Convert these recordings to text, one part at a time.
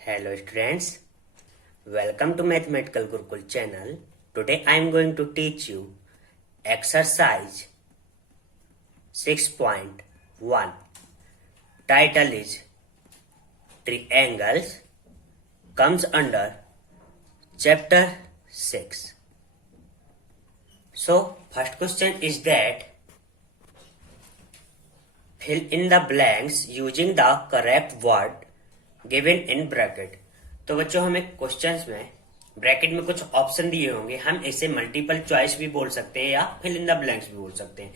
Hello students, welcome to Mathematical Gurukul channel. Today I am going to teach you exercise 6.1. Title is Triangles, comes under chapter 6. So first question is that fill in the blanks using the correct word given in bracket. तो बच्चों हमें questions में bracket में कुछ option दिए होंगे, हम इसे मल्टीपल चॉइस भी बोल सकते हैं या फिल इन द ब्लैंक्स भी बोल सकते हैं।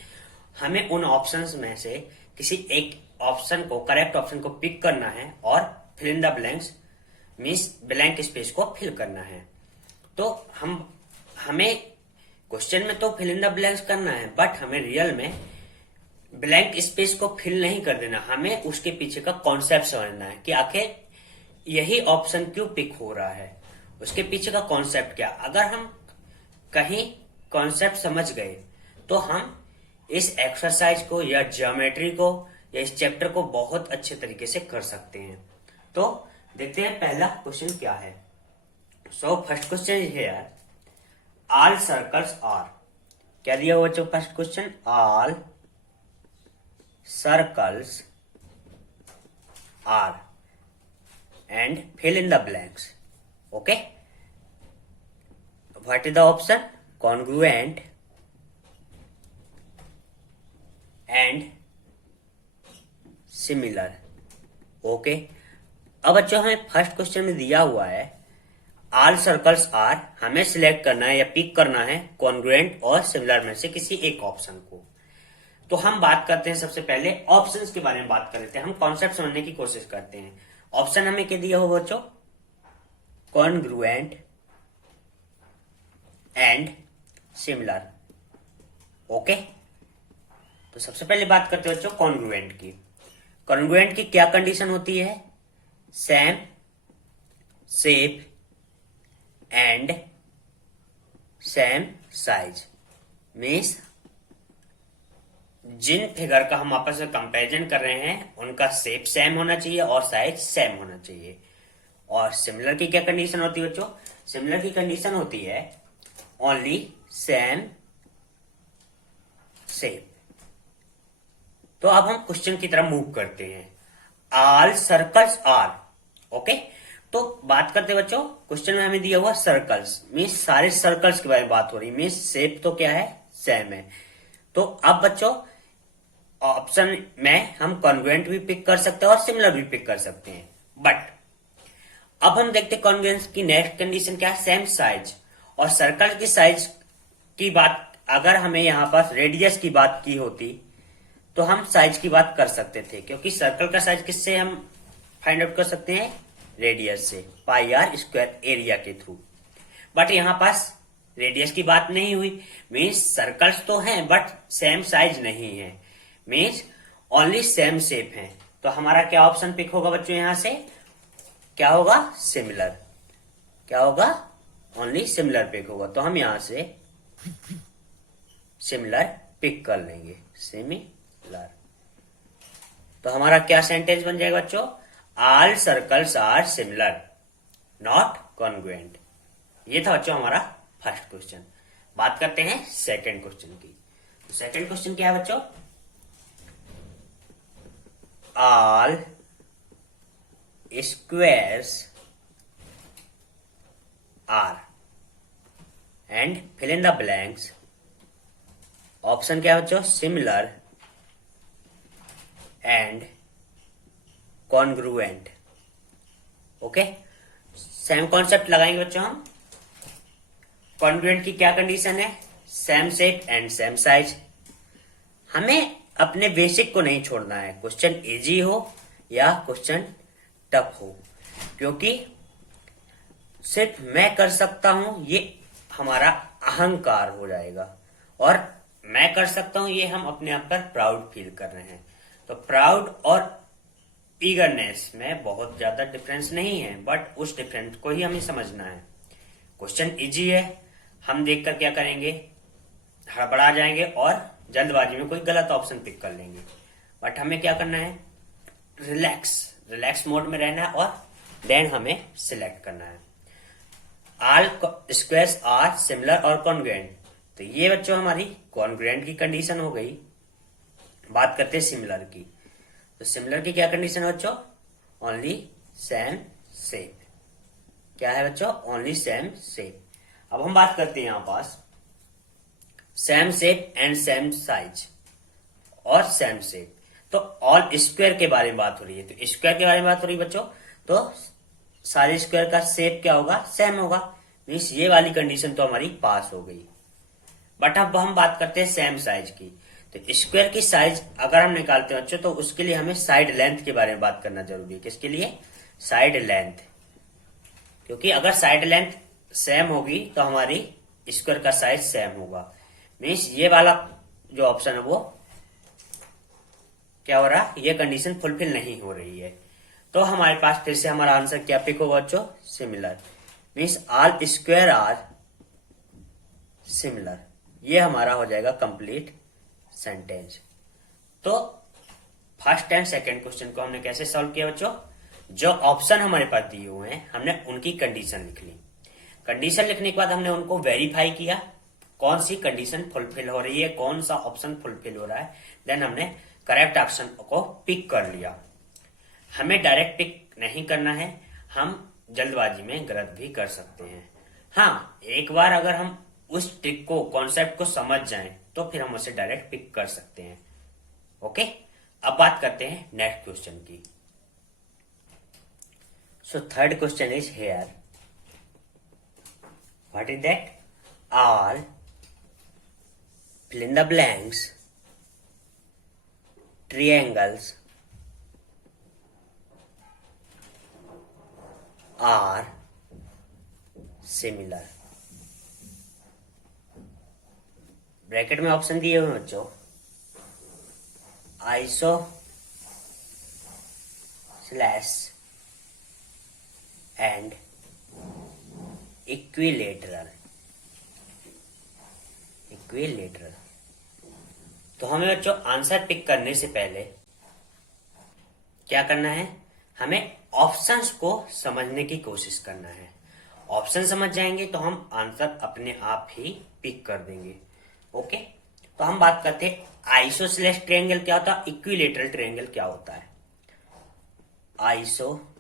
हमें उन ऑप्शंस में से किसी एक ऑप्शन को, करेक्ट ऑप्शन को पिक करना है और fill in the blanks means blank space को फिल करना है। तो हमें क्वेश्चन में तो फिल इन द ब्लैंक्स करना है, बट हमें रियल में ब्लैंक स्पेस को फिल नहीं कर देना, हमें उसके पीछे का कॉन्सेप्ट समझना है कि आखिर यही ऑप्शन क्यों पिक हो रहा है, उसके पीछे का कॉन्सेप्ट क्या। अगर हम कहीं कॉन्सेप्ट समझ गए तो हम इस एक्सरसाइज को या ज्योमेट्री को या इस चैप्टर को बहुत अच्छे तरीके से कर सकते हैं। तो देखते हैं पहला क्वेश्चन क्या है। So first question is here, all circles are. क्या दिया हुआ बच्चों first question? All circles are and fill in the blanks. Okay, what is the option? Congruent and similar. Okay, अब बच्चों हमें फर्स्ट क्वेश्चन में दिया हुआ है ऑल सर्कल्स आर, हमें सिलेक्ट करना है या पिक करना है कॉन्ग्रुएंट और सिमिलर में से किसी एक ऑप्शन को। तो हम बात करते हैं सबसे पहले ऑप्शंस के बारे में बात कर लेते हैं, हम कॉन्सेप्ट समझने की कोशिश करते हैं। ऑप्शन हमें क्या दिया होगा बच्चों? Congruent and similar. ओके, तो सबसे पहले बात करते हैं बच्चों कॉन्ग्रुएंट की। कॉन्ग्रुएंट की क्या कंडीशन होती है? Same shape and same size. Means जिन फिगर का हम आपस में कंपैरिजन कर रहे हैं उनका शेप सेम होना चाहिए और साइज सेम होना चाहिए। और सिमिलर की क्या कंडीशन होती है बच्चों? सिमिलर की कंडीशन होती है ओनली सेम शेप। तो अब हम क्वेश्चन की तरफ मूव करते हैं। All circles are. ओके, तो बात करते हैं बच्चों, क्वेश्चन में हमें दिया हुआ सर्कल्स मीन्स सारे सर्कल्स के बारे में बात हो रही, मीन्स शेप तो क्या है? सेम है। तो अब बच्चों ऑप्शन में हम कॉन्ग्रुएंट भी पिक कर सकते हैं और सिमिलर भी पिक कर सकते हैं, बट अब हम देखते हैं कॉन्ग्रुएंस की नेक्स्ट कंडीशन क्या है? Same size. और सर्कल की साइज की बात अगर हमें यहां पास रेडियस की बात की होती तो हम साइज की बात कर सकते थे, क्योंकि सर्कल का साइज किससे हम फाइंड आउट कर सकते हैं? रेडियस से, पाई आर स्क्वायर एरिया के थ्रू। बट यहां पास रेडियस की बात नहीं हुई, मीन्स सर्कल्स तो हैं बट सेम साइज नहीं है, मीन्स ओनली सेम शेप है। तो हमारा क्या ऑप्शन पिक होगा बच्चों? यहां से क्या होगा? सिमिलर। क्या होगा? ओनली सिमिलर पिक होगा। तो हम यहां से सिमिलर पिक कर लेंगे, सिमिलर। तो हमारा क्या सेंटेंस बन जाएगा बच्चों? All circles are similar not congruent. ये था बच्चों हमारा फर्स्ट क्वेश्चन। बात करते हैं सेकंड क्वेश्चन की। तो सेकंड क्वेश्चन क्या है बच्चों? All squares are and fill in the blanks. Option क्या है बच्चों? Similar and congruent. Okay, same concept लगाएंगे बच्चों हम। कॉन्ग्रुएंट की क्या कंडीशन है? Same shape and same size. हमें अपने बेसिक को नहीं छोड़ना है, क्वेश्चन इजी हो या क्वेश्चन टफ हो, क्योंकि सिर्फ मैं कर सकता हूं ये हमारा अहंकार हो जाएगा, और मैं कर सकता हूं ये हम अपने आप पर प्राउड फील कर रहे हैं। तो प्राउड और ईगरनेस में बहुत ज्यादा डिफरेंस नहीं है, बट उस डिफरेंस को ही हमें समझना है। क्वेश्चन इजी है, हम देखकर क्या करेंगे? हड़बड़ा जाएंगे और जल्दबाजी में कोई गलत ऑप्शन पिक कर लेंगे। बट हमें क्या करना है? रिलैक्स मोड में रहना है और देन हमें सिलेक्ट करना है। ऑल स्क्वायर्स आर सिमिलर और कॉन्ग्रुएंट, तो ये बच्चों हमारी कॉन्ग्रुएंट की कंडीशन हो गई। बात करते हैं सिमिलर की, तो सिमिलर की क्या कंडीशन है बच्चों? Only same shape. क्या है बच्चों? Only same shape. अब हम बात करते हैं यहां पास same shape and same size और सेम शेप। तो ऑल स्क्वायर के बारे में बात हो रही है, तो स्क्वायर के बारे में बात हो रही है बच्चों, तो सारे स्क्वायर का शेप क्या होगा? सेम होगा। मीन्स ये वाली कंडीशन तो हमारी पास हो गई। बट अब हम बात करते हैं सेम साइज की। तो स्क्वायर की साइज अगर हम निकालते हैं बच्चों, तो उसके लिए हमें साइड लेंथ के बारे में बात करना जरूरी है। किसके लिए? Side length. क्योंकि अगर साइड लेंथ सेम होगी तो हमारी स्क्वायर का साइज सेम होगा। मीन्स ये वाला जो ऑप्शन है वो क्या हो रहा है? ये कंडीशन फुलफिल नहीं हो रही है। तो हमारे पास फिर से हमारा आंसर क्या पिक होगा बच्चों? Similar. Means all square are similar. ये हमारा हो जाएगा कंप्लीट सेंटेंस। तो फर्स्ट एंड सेकंड क्वेश्चन को हमने कैसे सॉल्व किया बच्चों? जो ऑप्शन हमारे पास दिए हुए हैं हमने उनकी कंडीशन लिख ली। कंडीशन लिखने के बाद हमने उनको वेरीफाई किया, कौन सी कंडीशन फुलफिल हो रही है, कौन सा ऑप्शन फुलफिल हो रहा है। देन हमने करेक्ट ऑप्शन को पिक कर लिया। हमें डायरेक्ट पिक नहीं करना है, हम जल्दबाजी में गलत भी कर सकते हैं। हाँ, एक बार अगर हम उस ट्रिक को, कॉन्सेप्ट को समझ जाएं तो फिर हम उसे डायरेक्ट पिक कर सकते हैं। ओके, अब बात करते हैं नेक्स्ट क्वेश्चन की। So third question is here, what is that? All fill in the blanks triangles are similar। Bracket में ऑप्शन दिए हुए बच्चों, iso slash and equilateral. Equilateral. तो हमें बच्चों आंसर पिक करने से पहले क्या करना है? हमें ऑप्शंस को समझने की कोशिश करना है। ऑप्शन समझ जाएंगे तो हम आंसर अपने आप ही पिक कर देंगे। ओके, तो हम बात करते हैं आइसोसेलेस ट्रायंगल क्या होता है, इक्विलेटरल ट्रायंगल क्या होता है। Isosceles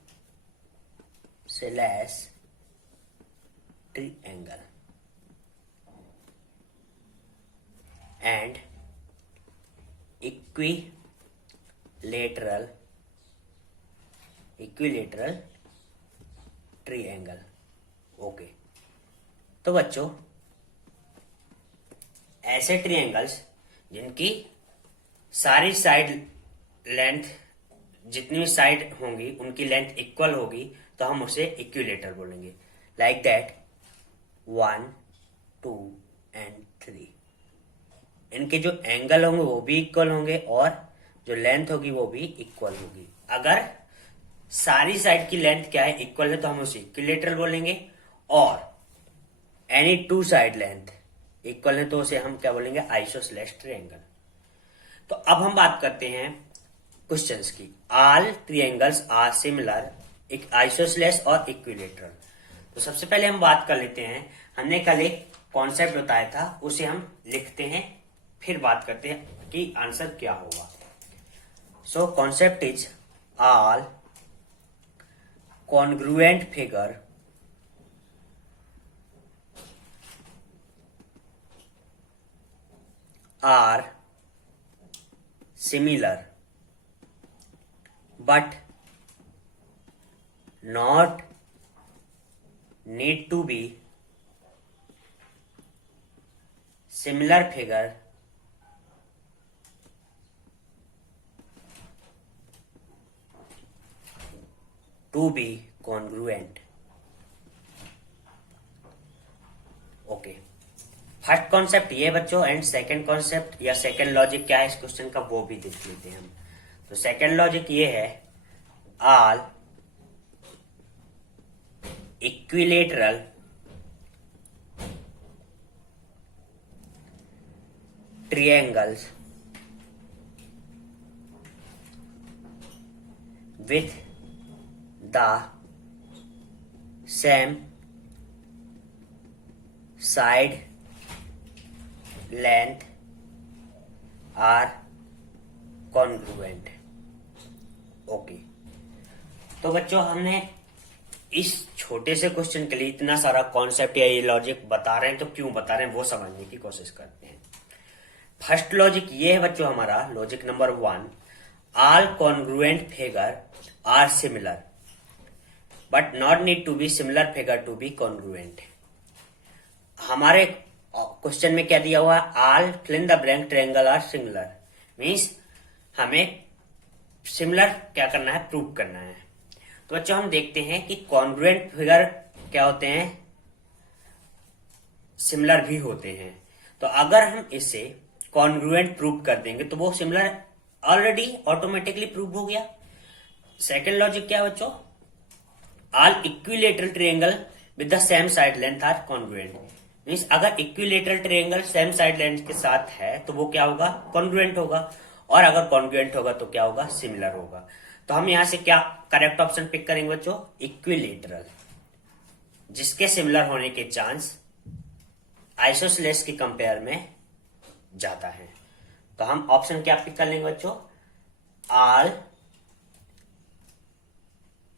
triangle and equilateral triangle. Okay, तो बच्चों ऐसे ट्रायंगल्स जिनकी सारी साइड लेंथ, जितनी भी साइड होंगी उनकी लेंथ इक्वल होगी, तो हम उसे इक्विलेटर बोलेंगे। Like that 1, 2 and 3। इनके जो एंगल होंगे वो भी इक्वल होंगे और जो लेंथ होगी वो भी इक्वल होगी। अगर सारी साइड की लेंथ क्या है? इक्वल है, तो हम उसे इक्विलेटरल बोलेंगे। और any two side length equal है तो उसे हम क्या बोलेंगे? Isosceles triangle. तो अब हम बात करते हैं क्वेश्चंस की। ऑल ट्रायंगल्स आर सिमिलर, एक आइसोसेलेस और इक्विलेटरल। तो सबसे पहले हम बात कर लेते हैं, हमने कल एक कॉन्सेप्ट बताया था, उसे हम लिखते हैं, फिर बात करते हैं कि आंसर क्या होगा। So concept is all congruent figure are similar but not need to be similar figure to be congruent। Okay, first concept ये बच्चों, एंड सेकंड कॉन्सेप्ट या सेकंड लॉजिक क्या है इस क्वेश्चन का वो भी देख लेते हैं हम। तो सेकंड लॉजिक ये है, all equilateral triangles with the same side length are congruent. Okay, तो बच्चों हमने इस छोटे से क्वेश्चन के लिए इतना सारा कॉन्सेप्ट या ये लॉजिक बता रहे हैं, तो क्यों बता रहे हैं वो समझने की कोशिश करते हैं। फर्स्ट लॉजिक ये है बच्चों हमारा, logic number 1, all congruent figure are similar but not need to be similar figure to be congruent. हमारे क्वेश्चन में क्या दिया हुआ है, all fill in the blank triangle are similar, means हमें सिमिलर क्या करना है, प्रूव करना है। तो बच्चों हम देखते हैं कि कॉन्ग्रुएंट फिगर क्या होते हैं, सिमिलर भी होते हैं। तो अगर हम इसे कॉन्ग्रुएंट प्रूव कर देंगे तो वो सिमिलर ऑलरेडी ऑटोमेटिकली प्रूव हो गया। सेकेंड लॉजिक क्या है बच्चों, all equilateral triangle with the same side length are congruent, means अगर equilateral triangle same side length के साथ है तो वो क्या होगा, कॉन्ग्रुएंट होगा, और अगर कॉन्ग्रुएंट होगा तो क्या होगा, सिमिलर होगा। तो हम यहां से क्या करेक्ट ऑप्शन पिक करेंगे बच्चों, इक्विलेटरल, जिसके सिमिलर होने के चांस आइसोसेलेस के कंपेयर में ज्यादा है। तो हम ऑप्शन क्या पिक कर लेंगे बच्चों, ऑल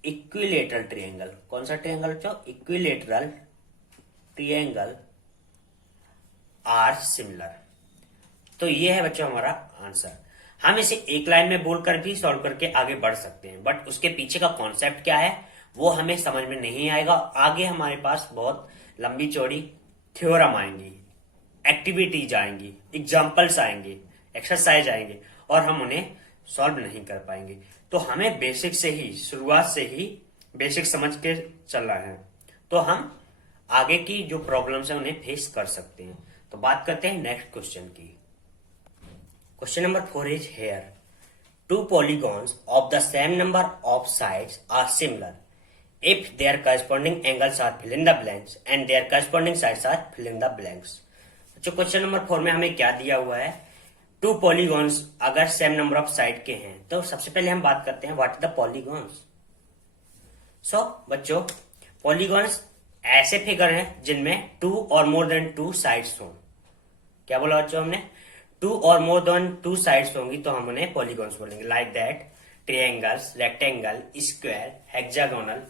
इक्विलेटरल ट्रायंगल। कौन सा ट्रायंगल बच्चों, इक्विलेटरल ट्रायंगल आर सिमिलर। तो ये है बच्चों हमारा आंसर। हम इसे एक लाइन में बोलकर भी सॉल्व करके आगे बढ़ सकते हैं, बट उसके पीछे का कॉन्सेप्ट क्या है वो हमें समझ में नहीं आएगा। आगे हमारे पास बहुत लंबी चौड़ी थ्योरम आएंगी, एक्टिविटीज आएंगी, एग्जाम्पल्स आएंगे, एक्सरसाइज आएंगे, और हम उन्हें सॉल्व नहीं कर पाएंगे। तो हमें बेसिक से ही, शुरुआत से ही बेसिक समझ के चलना है, तो हम आगे की जो प्रॉब्लम्स है उन्हें फेस कर सकते हैं। तो बात करते हैं नेक्स्ट क्वेश्चन की। Question number 4 is here. Two polygons of the same number of sides are similar if their corresponding angles are fill in the blanks and their corresponding sides are fill in the blanks. तो question number 4 में हमें क्या दिया हुआ है, two polygons अगर same number of side के हैं, तो सबसे पहले हम बात करते हैं व्हाट इज द पॉलीगॉन्स। सो बच्चों, पॉलीगॉन्स ऐसे फिगर हैं जिनमें टू और मोर देन टू साइड्स हों। क्या बोला बच्चों हमने, टू और मोर देन टू साइड्स होंगी तो हम उन्हें पॉलीगॉन्स बोलेंगे। Like that triangles, rectangle, square, hexagonal,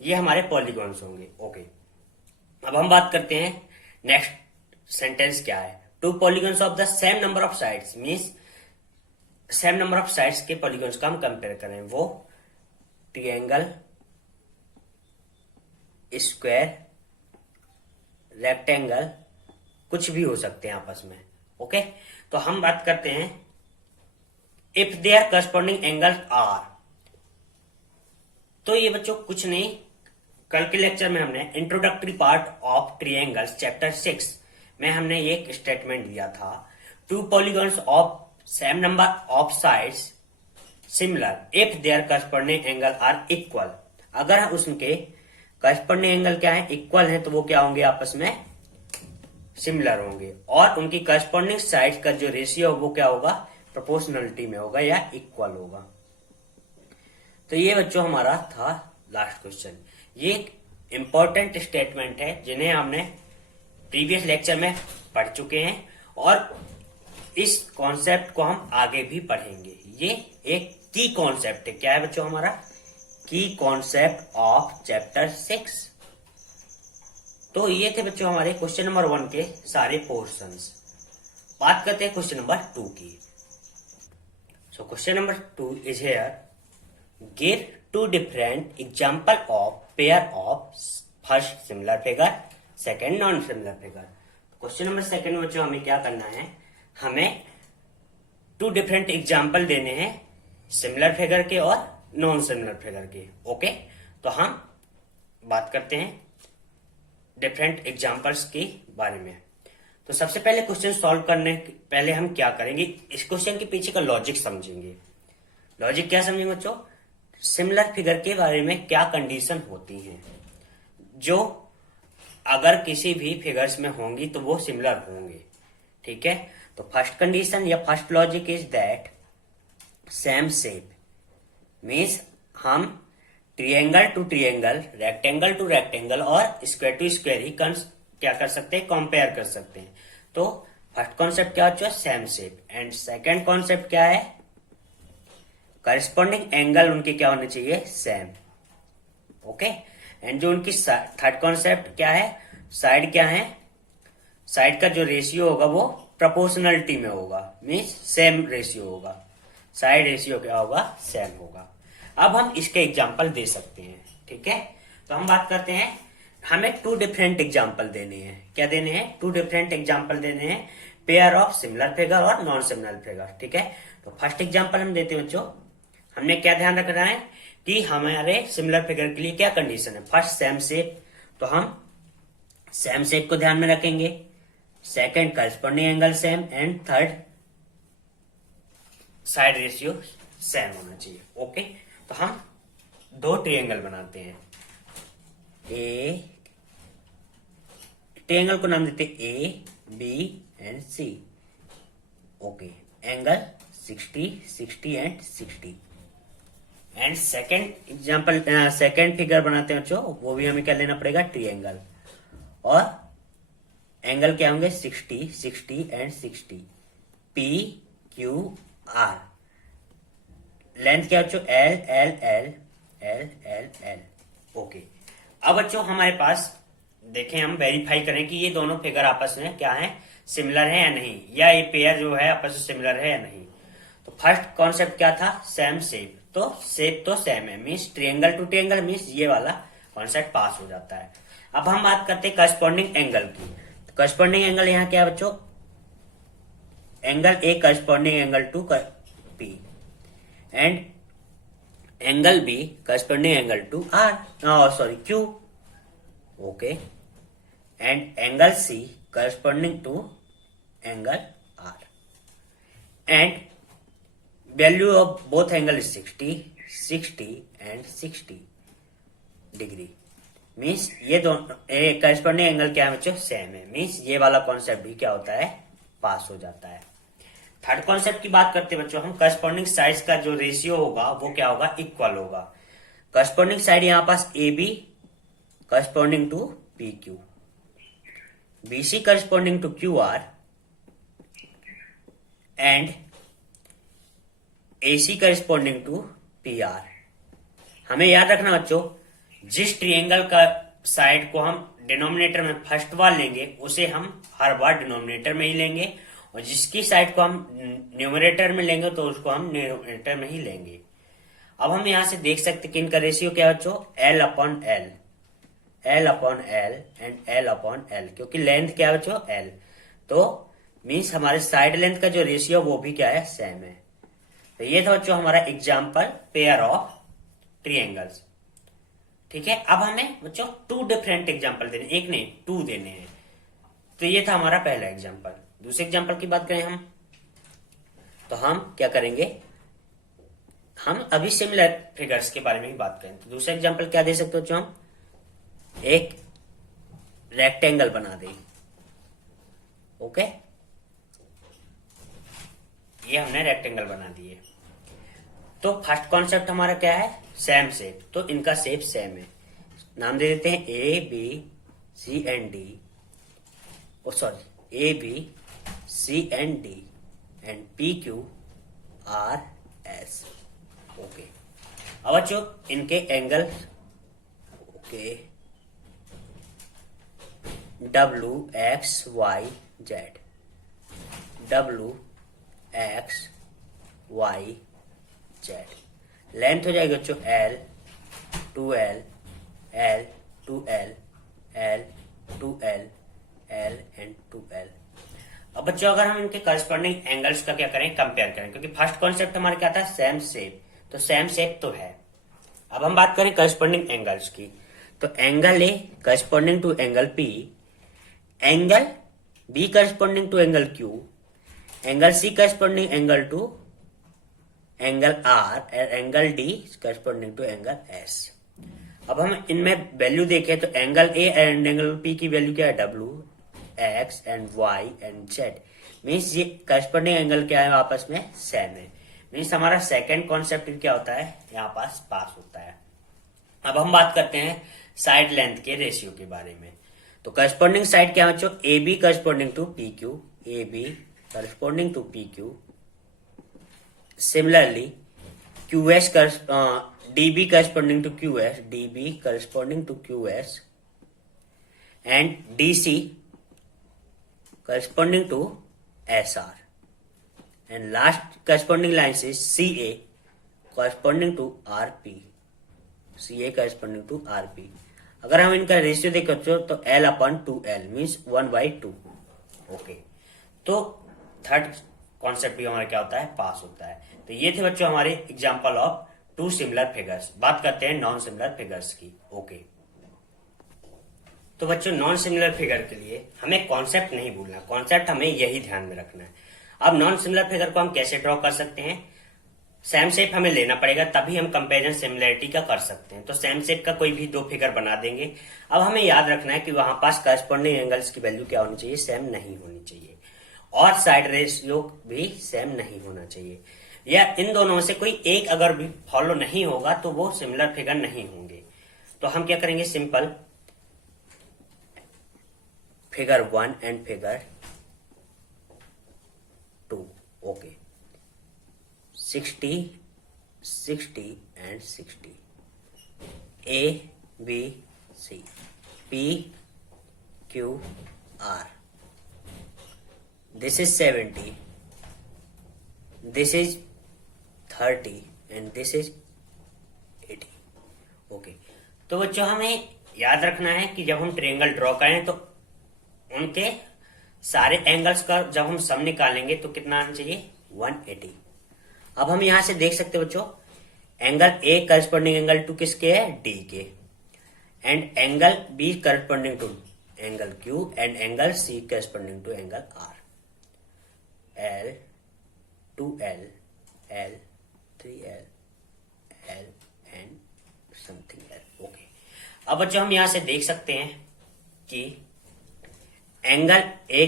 ये हमारे पॉलीगॉन्स होंगे। ओके, अब हम बात करते हैं नेक्स्ट सेंटेंस क्या है, two polygons of the same number of sides, means same number of sides के पॉलीगॉन्स का हम कंपेयर करें। वो ट्रायंगल, स्क्वायर, रेक्टेंगल कुछ भी हो सकते हैं आपस में। ओके, तो हम बात करते हैं if their corresponding angles are. तो ये बच्चों कुछ नहीं, कल के लेक्चर में हमने introductory part of triangles chapter 6 में हमने एक स्टेटमेंट दिया था, two polygons of same number of sides similar if their corresponding angle are equal. अगर उसके करस्पॉन्डिंग एंगल क्या है, इक्वल है, तो वो क्या होंगे, आपस में सिमिलर होंगे, और उनकी करस्पॉन्डिंग साइड का जो रेशियो वो क्या होगा, प्रोपोर्शनलिटी में होगा या इक्वल होगा। तो ये बच्चों हमारा था लास्ट क्वेश्चन। ये एक इंपॉर्टेंट स्टेटमेंट है जिन्हें हमने प्रीवियस लेक्चर में पढ़ चुके हैं, और इस कॉन्सेप्ट को हम आगे भी पढ़ेंगे। ये एक की कॉन्सेप्ट है। क्या है बच्चों हमारा, की कॉन्सेप्ट ऑफ चैप्टर 6। तो ये थे बच्चों हमारे क्वेश्चन नंबर 1 के सारे पोर्शंस। बात करते हैं क्वेश्चन नंबर 2 की। So question number 2 is here, give two different example of pair of first similar figure, second non similar figure. Question number 2 में बच्चों हमें क्या करना है, हमें टू डिफरेंट एग्जांपल देने हैं सिमिलर फिगर के और नॉन सिमिलर फिगर के। ओके, तो हम बात करते हैं डिफरेंट एग्जांपल्स के बारे में। तो सबसे पहले क्वेश्चन सॉल्व करने के पहले हम क्या करेंगे, इस क्वेश्चन के पीछे का लॉजिक समझेंगे। लॉजिक क्या समझेंगे बच्चों, सिमिलर फिगर के बारे में क्या कंडीशन होती हैं जो अगर किसी भी फिगर्स में होंगी तो वो सिमिलर होंगे। ठीक है, तो फर्स्ट कंडीशन या first logic is that same shape, means हम triangle to triangle, rectangle to rectangle और स्क्वायर टू स्क्वायर ही क्या कर सकते हैं, कंपेयर कर सकते हैं। तो फर्स्ट कॉन्सेप्ट क्या हो, same shape, and second concept क्या है, करस्पॉन्डिंग एंगल उनके क्या होने चाहिए, सेम। ओके, एंड जो उनकी थर्ड कॉन्सेप्ट क्या है, साइड क्या है, साइड का जो रेशियो होगा वो प्रोपोर्शनलिटी में होगा, मीन्स सेम रेशियो होगा, साइड रेशियो क्या होगा, सेम होगा। अब हम इसके एग्जाम्पल दे सकते हैं, ठीक है। तो हम बात करते हैं, हमें 2 डिफरेंट एग्जाम्पल देने हैं। क्या देने हैं, 2 डिफरेंट एग्जाम्पल देने हैं, पेयर ऑफ सिमिलर फिगर और नॉन सिमिलर फिगर, ठीक है। तो फर्स्ट एग्जाम्पल हम देते हैं बच्चों, हमने क्या ध्यान रखना है कि हमारे सिमिलर फिगर के लिए क्या कंडीशन है, फर्स्ट सेम शेप, तो हम सेम शेप को ध्यान में रखेंगे, second corresponding angle same, and third side ratio same होना चाहिए। ओके, तो हम 2 ट्रायंगल बनाते हैं, ए ट्रायंगल को नाम देते हैं A B and C. Okay, angle 60 60 and 60। And second example, second figure बनाते हैं बच्चों, वो भी हमें क्या लेना पड़ेगा, ट्रायंगल, और एंगल क्या होंगे, 60 60 and 60, P Q are. Length क्या बच्चों, L L L L L L. Okay, अब बच्चों हमारे पास देखें, हम वेरीफाई करें कि ये दोनों फिगर आपस में क्या है, सिमिलर है या नहीं, या ये पेयर जो है आपस में सिमिलर है या नहीं। तो फर्स्ट कॉन्सेप्ट क्या था, सेम शेप, तो शेप तो सेम है, means triangle to triangle, means ये वाला कॉन्सेप्ट पास हो जाता है। अब हम बात करते हैं करस्पॉन्डिंग एंगल की। तो करस्पॉन्डिंग एंगल यहाँ क्या है बच्चों, angle A corresponding angle to P, and angle B corresponding angle to R, sorry Q. Okay, and angle C corresponding to angle R, and value of both angle is 60 60 and 60 degree. Means ये दोनों corresponding angle क्या है बच्चों, same है, means ये वाला concept भी क्या होता है, पास हो जाता है। थर्ड कॉन्सेप्ट की बात करते हैं बच्चों हम, करस्पॉन्डिंग साइड्स का जो रेशियो होगा वो क्या होगा, इक्वल होगा। करस्पॉन्डिंग साइड यहां पास A B corresponding to P Q, B C corresponding to Q R, and A C corresponding to P R. हमें याद रखना बच्चों, जिस ट्रायंगल का साइड को हम डिनोमिनेटर में फर्स्ट बार लेंगे उसे हम हर बार डिनोमिनेटर में ही लेंगे, और जिसकी साइड को हम न्यूमरेटर में लेंगे तो उसको हम न्यूमरेटर में ही लेंगे। अब हम यहां से देख सकते कि इनका रेशियो क्या है बच्चों, L upon L, L upon L and L upon L, क्योंकि लेंथ क्या है बच्चों, एल, तो मीन्स हमारे साइड लेंथ का जो रेशियो वो भी क्या है, सेम है। तो ये था बच्चों हमारा एग्जाम्पल, पेयर ऑफ ट्रायंगल्स, ठीक है। अब हमें बच्चों 2 डिफरेंट एग्जाम्पल देने, एक नहीं 2 देने हैं। तो ये था हमारा पहला एग्जाम्पल। दूसरे एग्जाम्पल की बात करें हम, तो हम क्या करेंगे, हम अभी सिमिलर फिगर्स के बारे में ही बात करें। तो दूसरा एग्जाम्पल क्या दे सकते हो बच्चों, हम एक रेक्टेंगल बना दें। ओके, ये हमने रेक्टेंगल बना दिए। तो फर्स्ट कॉन्सेप्ट हमारा क्या है, सेम शेप, तो इनका शेप सेम है, नाम दे देते हैं A B C and D, sorry A B C and D, and P Q R S. Okay, अब बच्चों इनके angle, okay, W X Y Z, W X Y Z, length हो जाएगी बच्चों L two L, L two L, L two L, L and two L. अब बच्चों अगर हम इनके करस्पॉन्डिंग एंगल्स का क्या करें, कंपेयर करें, क्योंकि फर्स्ट कॉन्सेप्ट हमारा क्या था, सेम शेप, तो सेम शेप तो है। अब हम बात करें करस्पॉन्डिंग एंगल्स की, तो angle A corresponding to angle P, angle B corresponding to angle Q, angle C corresponding angle to angle R, angle D corresponding to angle S. अब हम इनमें वैल्यू देखें तो angle A and angle P की value क्या है, W X and Y and Z, means ये corresponding angle क्या है, आपस में सेम है, मीन्स हमारा सेकंड कॉन्सेप्ट क्या होता है, यहाँ पास होता है। अब हम बात करते हैं साइड लेंथ के रेशियो के बारे में। तो करस्पॉन्डिंग साइड क्या है बच्चों, A B corresponding to P Q, A B corresponding to P Q. Similarly Q S D B corresponding to Q S, D B corresponding to Q S, and D C corresponding to SR, and last corresponding lines is CA corresponding to RP, CA corresponding to RP। अगर हम इनका ratio देखें तो L/2L means 1/2। Okay, तो third concept भी हमारा क्या होता है, पास होता है। तो ये थे बच्चों हमारे example of two similar figures. बात करते हैं नॉन सिमिलर फिगर्स की। ओके, तो बच्चों नॉन सिमिलर फिगर के लिए हमें कॉन्सेप्ट नहीं भूलना, कॉन्सेप्ट हमें यही ध्यान में रखना है। अब नॉन सिमिलर फिगर को हम कैसे ड्रॉ कर सकते हैं, सेम शेप हमें लेना पड़ेगा, तभी हम कंपैरिजन सिमिलरिटी का कर सकते हैं। तो सेम शेप का कोई भी दो फिगर बना देंगे। अब हमें याद रखना है कि वहां पास करस्पॉन्डिंग एंगल्स की वैल्यू क्या होनी चाहिए, सेम नहीं होनी चाहिए, और साइड रेशियो भी सेम नहीं होना चाहिए, या इन दोनों में से कोई एक अगर भी फॉलो नहीं होगा तो वो सिमिलर फिगर नहीं होंगे। तो हम क्या करेंगे, simple figure 1 and figure 2। okay, 60 60 and 60, A B C, P Q R, this is 70, this is 30 and this is 80। okay, तो बच्चों हमें याद रखना है कि जब हम ट्रायंगल ड्रॉ करें तो उनके सारे एंगल्स का जब हम सम निकालेंगे तो कितना आना चाहिए, 180। अब हम यहां से देख सकते हैं बच्चों, angle A corresponding angle to किसके है, डी के, and angle B corresponding to angle Q, and angle C corresponding to angle R. L 2L L 3L L and something L। Okay, अब बच्चों हम यहां से देख सकते हैं कि एंगल ए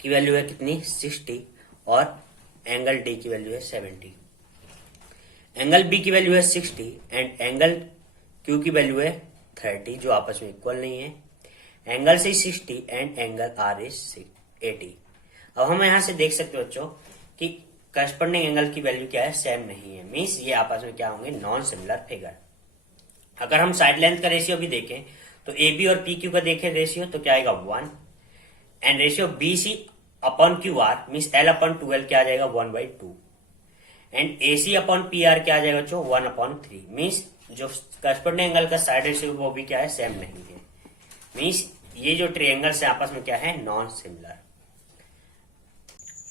की वैल्यू है कितनी, 60, और एंगल डी की वैल्यू है 70। एंगल बी की वैल्यू है 60 एंड एंगल क्यू की वैल्यू है 30, जो आपस में इक्वल नहीं है। Angle C 60 and angle R is 80। अब हम यहां से देख सकते हो बच्चों कि करस्पॉन्डिंग एंगल की वैल्यू क्या है, सेम नहीं है, मीन्स ये आपस में क्या होंगे, नॉन सिमिलर फिगर। अगर हम साइड लेंथ का रेशियो भी देखें तो ए बी और पी क्यू का देखें रेशियो तो क्या आएगा, 1, and ratio B C upon Q R means L/2L क्या आ जाएगा, 1/2, and A C upon P R क्या आ जाएगा बच्चों, 1/3। मीन्स जो करस्पॉन्डिंग एंगल का साइड रेशियो वो भी क्या है, सेम नहीं है, मीन्स ये जो ट्रायंगल्स है आपस में क्या है, नॉन सिमिलर।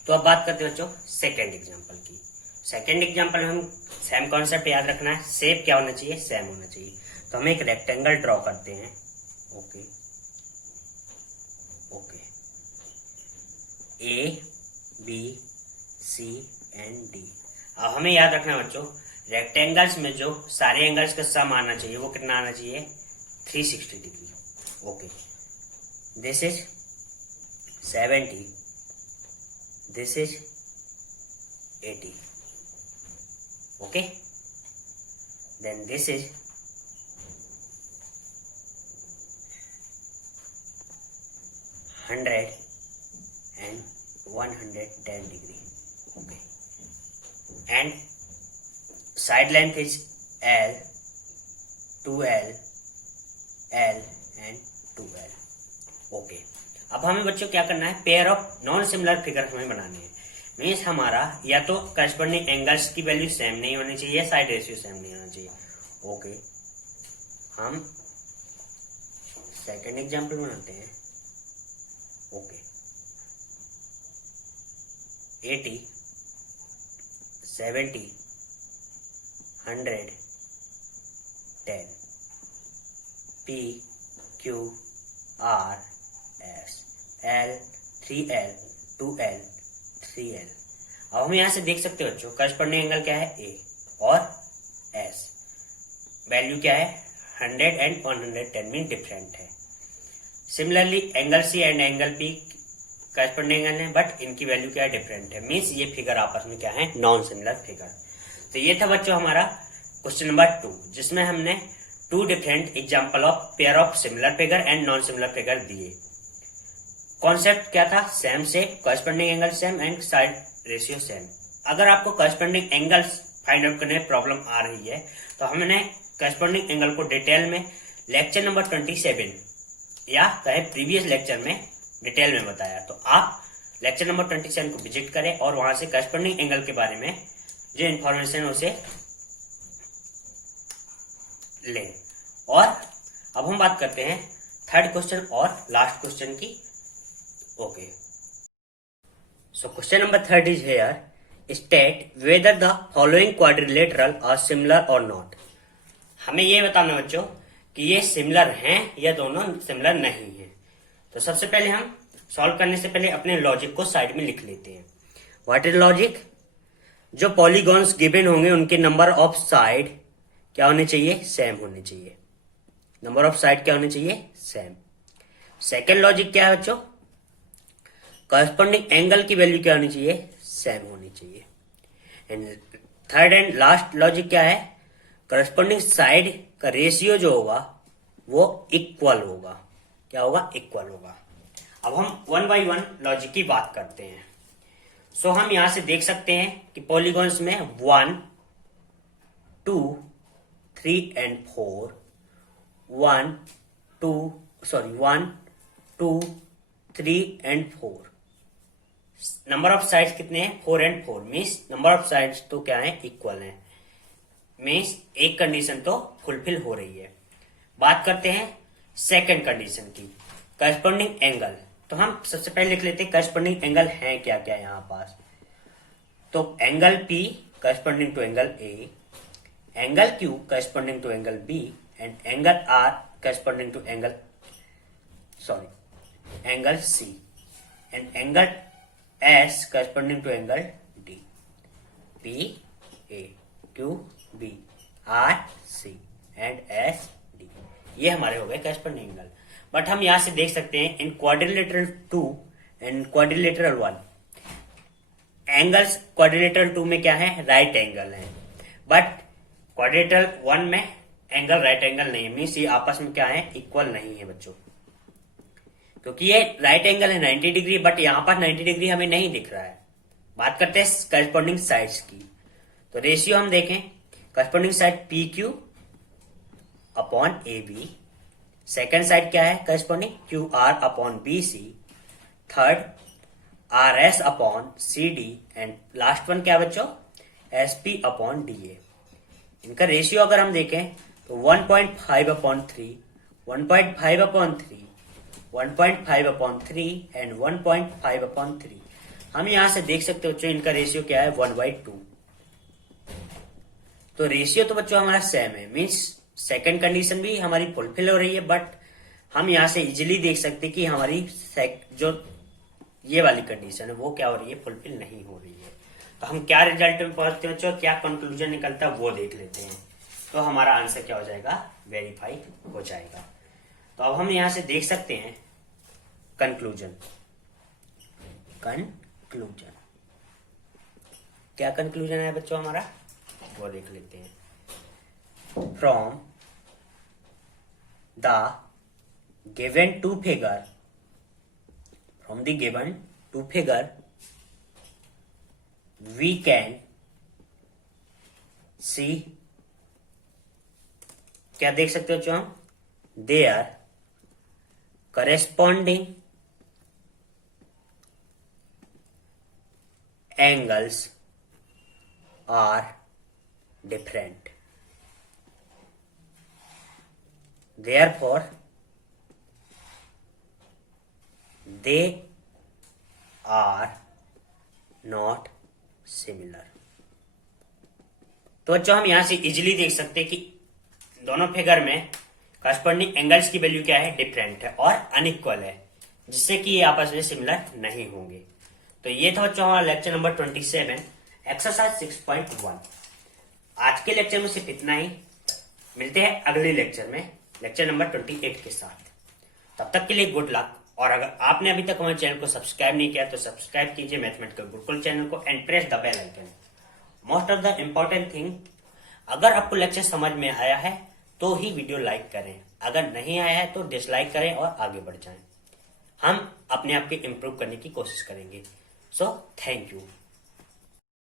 तो अब बात करते हैं बच्चों सेकेंड एग्जाम्पल की। सेकेंड एग्जाम्पल में हम सेम कॉन्सेप्ट याद रखना है, शेप क्या होना चाहिए, सेम होना चाहिए। तो हम एक रेक्टेंगल ड्रॉ करते हैं। Okay okay, A B C and D. अब हमें याद रखना है बच्चों, रेक्टेंगल्स में जो सारे एंगल्स का सम आना चाहिए वो कितना आना चाहिए, 360 degree. Okay, this is 70, this is 80। Okay, then this is 100 and 110 degree. Okay, and side length is L, 2L, L and 2L. Okay, अब हमें बच्चों क्या करना है, pair of non similar figure हमें बनाने हैं। मीन्स हमारा या तो करस्पॉन्डिंग एंगल्स की वैल्यू सेम नहीं होनी चाहिए, साइड रेशियो सेम नहीं होना चाहिए। ओके, हम सेकेंड एग्जाम्पल बनाते हैं। Okay, 80, 70, 100, 10, P, Q, R, S, L, 3L, 2L, 3L। अब हम यहां से देख सकते हो बच्चों, करस्पॉन्डिंग एंगल क्या है, A, और S वैल्यू क्या है, 100 एंड 110 मीन डिफरेंट है। Similarly angle C and angle P corresponding angle है, बट इनकी वैल्यू क्या है, डिफरेंट है। मीन्स ये फिगर आपस में क्या है, नॉन सिमिलर फिगर। तो ये था बच्चों हमारा क्वेश्चन नंबर 2, जिसमें हमने two different example of pair of similar figure and non similar figure दिए। कॉन्सेप्ट क्या था? सेम से corresponding angle same and side ratio same. अगर आपको कॉरेस्पॉन्डिंग एंगल्स फाइंड आउट करने में प्रॉब्लम आ रही है तो हमने कॉरेस्पॉन्डिंग एंगल को डिटेल में लेक्चर नंबर 27 या कहे प्रीवियस लेक्चर में डिटेल में बताया। तो आप लेक्चर नंबर 27 को विजिट करें और वहां से कॉरेस्पॉन्डिंग एंगल के बारे में जो इंफॉर्मेशन है उसे लें। और अब हम बात करते हैं थर्ड क्वेश्चन और लास्ट क्वेश्चन की। Okay, so question number third is here, state whether the following quadrilateral are similar और नॉट। हमें ये बताना बच्चों कि ये सिमिलर हैं या दोनों सिमिलर नहीं है। तो सबसे पहले हम सॉल्व करने से पहले अपने लॉजिक को साइड में लिख लेते हैं। What is logic? जो पॉलीगॉन्स गिवन होंगे उनके नंबर ऑफ साइड क्या होने चाहिए? सेम होने चाहिए। नंबर ऑफ साइड क्या होने चाहिए? सेम। सेकेंड लॉजिक क्या है बच्चों? कॉरेस्पॉन्डिंग एंगल की वैल्यू क्या होनी चाहिए? सेम होनी चाहिए। And third and last logic क्या है? कॉरेस्पॉन्डिंग साइड का रेशियो जो होगा वो इक्वल होगा। क्या होगा? इक्वल होगा। अब हम वन बाय वन लॉजिक की बात करते हैं। सो हम यहां से देख सकते हैं कि पॉलीगॉन्स में 1, 2, 3 and 4, 1, 2, 3 and 4। Number of sides कितने हैं? 4 and 4। Means number of sides तो क्या है? इक्वल है। मीन्स एक कंडीशन तो फुलफिल हो रही है। बात करते हैं सेकंड कंडीशन की, कॉरेस्पॉन्डिंग एंगल। तो हम सबसे पहले लिख लेते हैं कॉरेस्पॉन्डिंग एंगल है क्या क्या यहां पास। तो angle P corresponding to angle A, angle Q corresponding to angle B and angle R corresponding to angle C and angle S corresponding to angle D। P A Q B R C and S D, ये हमारे हो गए corresponding angle. But हम यहां से देख सकते हैं इन quadrilateral 2 and quadrilateral 1 angles, quadrilateral 2 में क्या है? राइट एंगल है। बट क्वाड्रिलेटरल 1 में एंगल राइट एंगल नहीं है। मीन्स ये आपस में क्या है? इक्वल नहीं है बच्चों, क्योंकि ये राइट एंगल है 90 डिग्री, बट यहां पर 90 डिग्री हमें नहीं दिख रहा है। बात करते हैं कॉरेस्पॉन्डिंग साइड्स की। तो रेशियो हम देखें, corresponding side PQ upon AB, second side क्या है? Corresponding QR upon BC, third RS upon CD and last one क्या बच्चों? SP upon DA। इनका रेशियो अगर हम देखें तो 1.5 upon 3, 1.5 upon 3, 1.5 upon 3 and 1.5 upon 3। हम यहां से देख सकते हो बच्चों इनका रेशियो क्या है? 1/2। तो रेशियो तो बच्चों हमारा सेम है। मीन्स सेकंड कंडीशन भी हमारी फुलफिल हो रही है। बट हम यहां से इजिली देख सकते कि हमारी जो ये वाली कंडीशन है वो क्या हो रही है? फुलफिल नहीं हो रही है। तो हम क्या रिजल्ट में पहुंचते हैं बच्चों, क्या कंक्लूजन निकलता है वो देख लेते हैं। तो हमारा आंसर क्या हो जाएगा? वेरीफाई हो जाएगा। तो अब हम यहां से देख सकते हैं कंक्लूजन। क्या कंक्लूजन है बच्चों हमारा, वो देख लेते हैं। From the given two figure, we can see, क्या देख सकते हो बच्चों हम? Their corresponding angles are different. Therefore, they are not similar. तो बच्चों हम यहां से इजिली देख सकते हैं कि दोनों फिगर में कॉरेस्पॉन्डिंग एंगल्स की वैल्यू क्या है? डिफरेंट है और अनइक्वल है, जिससे कि ये आपस में सिमिलर नहीं होंगे। तो ये था बच्चों हमारा लेक्चर नंबर 27 एक्सरसाइज 6.1। आज के लेक्चर में सिर्फ इतना ही। मिलते हैं अगले लेक्चर में, लेक्चर नंबर 28 के साथ। तब तक के लिए गुड लक। और अगर आपने अभी तक हमारे चैनल को सब्सक्राइब नहीं किया तो सब्सक्राइब कीजिए मैथमेटिकल गुरुकुल चैनल को and press the bell icon. Most of the important thing, अगर आपको लेक्चर समझ में आया है तो ही वीडियो लाइक करें, अगर नहीं आया है तो डिसलाइक करें और आगे बढ़ जाएं। हम अपने आप के इम्प्रूव करने की कोशिश करेंगे। So thank you.